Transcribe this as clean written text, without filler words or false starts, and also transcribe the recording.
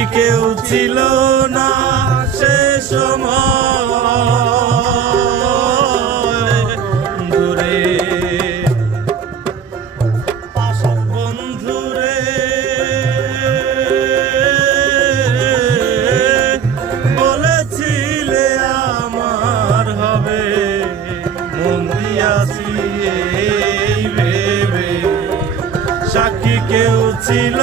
সাক্ষী কেউ ছিল না সে সময় দূরে বন্ধুরে বলেছিলে আমার হবে মন দিয়াছি এই ভেবে সাক্ষী কেউ ছিল